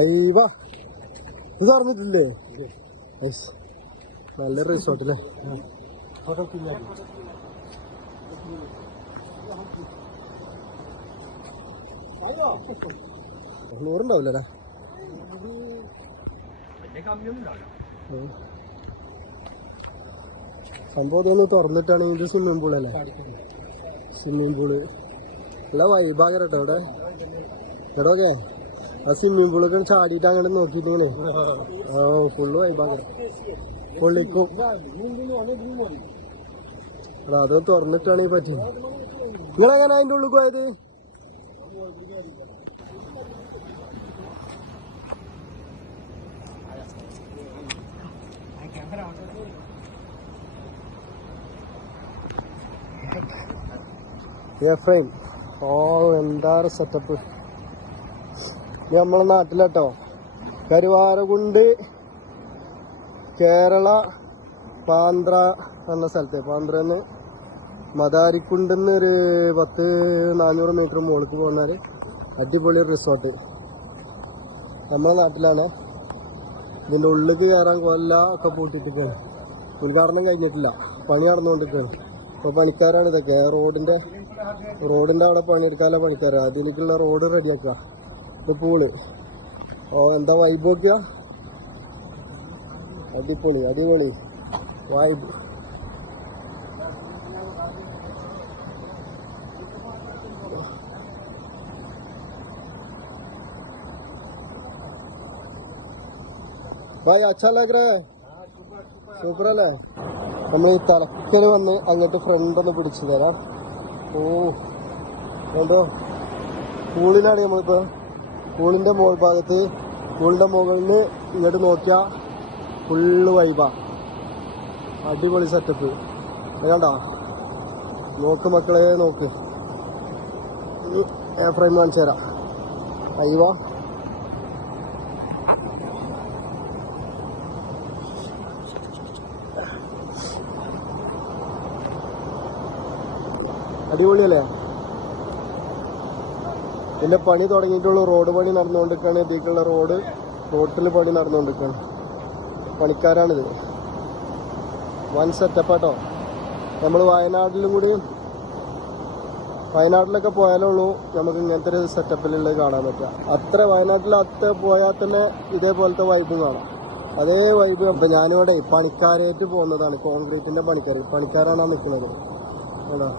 അയ്യവാ ഇത് അറിഞ്ഞിട്ടില്ലേ? നല്ല റിസോർട്ടല്ലേ? നൂറുണ്ടാവില്ലടാ. സംഭവം ഇതൊന്ന് തുറന്നിട്ടാണെങ്കിൽ ഇത് സ്വിമ്മിംഗ് പൂളല്ലേ? സ്വിമ്മിംഗ് പൂള് നല്ല വൈബാകര കേട്ടോ ഇവിടെ. കേട്ടോക്കെ ആ സ്വിമ്മിംഗ് പൂളൊക്കെ ചാടിയിട്ട് അങ്ങോട്ട് നോക്കിയിട്ടിങ്ങനെ ഫുള്ള് വൈബാകര പൊള്ളിക്കും. എടാ അത് തുറന്നിട്ടാണെങ്കിൽ പറ്റും. നിങ്ങളെങ്ങനെ അതിൻ്റെ ഉള്ളിൽ പോയത്? എന്താ സെറ്റപ്പ് നമ്മളെ നാട്ടിലാട്ടോ. കരുവാരകുണ്ട് കേരള പാന്ത്ര എന്ന സ്ഥലത്ത്, പാന്ത്രന്ന് മദാരിക്കുണ്ടെന്ന് ഒരു 1000-400 മീറ്റർ മുകളിലേക്ക് പോകുന്നൊരു അടിപൊളി റിസോർട്ട് നമ്മളെ നാട്ടിലാണ്. ഇതിൻ്റെ ഉള്ളിലേക്ക് കയറാൻ കൊല്ല ഒക്കെ പൂട്ടിയിട്ടൊക്കെയാണ്. ഉദ്ഘാടനം കഴിഞ്ഞിട്ടില്ല, പണി നടന്നുകൊണ്ടിരിക്കുകയാണ്. അപ്പോൾ പണിക്കാരാണ് ഇതൊക്കെ. റോഡിൻ്റെ അവിടെ പണിയെടുക്കാനുള്ള പണിക്കാരാണ്. അതിലേക്കുള്ള റോഡ് റെഡിയാക്കുക. ഇത് പൂള്. എന്താ വൈബ് നോക്കുക, അടിപൊളി അടിപൊളി വൈബ്. ഭായ് അച്ഛാ ലഗ് രഹാ ഹൈ? സൂപ്പർ അല്ലേ? നമ്മൾ ഈ തലക്കൽ വന്ന് അങ്ങോട്ട് ഫ്രണ്ട് ഒന്ന് പിടിച്ചു തരാം. ഓ കണ്ടോ, പൂളിലാണ് നമ്മളിപ്പോൾ. പൂളിൻ്റെ മുകൾ ഭാഗത്ത്, പൂളിൻ്റെ മുകളിൽ നിന്ന് ഇങ്ങോട്ട് നോക്കിയാൽ ഫുള്ള് വൈബാ. അടിപൊളി സെറ്റപ്പ് കണ്ടോ? നോക്ക് മക്കളെ നോക്ക്. ഫ്രെയിം കാണിച്ചു തരാം. അയ്യോ അടിപൊളിയല്ലേ? ഇതിൻ്റെ പണി തുടങ്ങിയിട്ടുള്ളൂ. റോഡ് പണി നടന്നുകൊണ്ടിരിക്കുകയാണ്. ഇതിലേക്കുള്ള റോട്ടിൽ പണി നടന്നുകൊണ്ടിരിക്കുകയാണ്. പണിക്കാരാണിത്. വൺ സെറ്റപ്പാട്ടോ. നമ്മൾ വയനാട്ടിലൊക്കെ പോയാലുള്ളൂ നമുക്ക് ഇങ്ങനത്തെ ഒരു സെറ്റപ്പിലുള്ളത് കാണാൻ പറ്റുക. അത്ര വയനാട്ടിൽ പോയാൽ തന്നെ ഇതേപോലത്തെ വൈബും കാണാം. അതേ വൈബ്. അപ്പം ഞാനിവിടെ പണിക്കാരായിട്ട് പോകുന്നതാണ്. കോൺക്രീറ്റിൻ്റെ പണിക്കാരാണ് നിൽക്കുന്നത്. കേട്ടോ.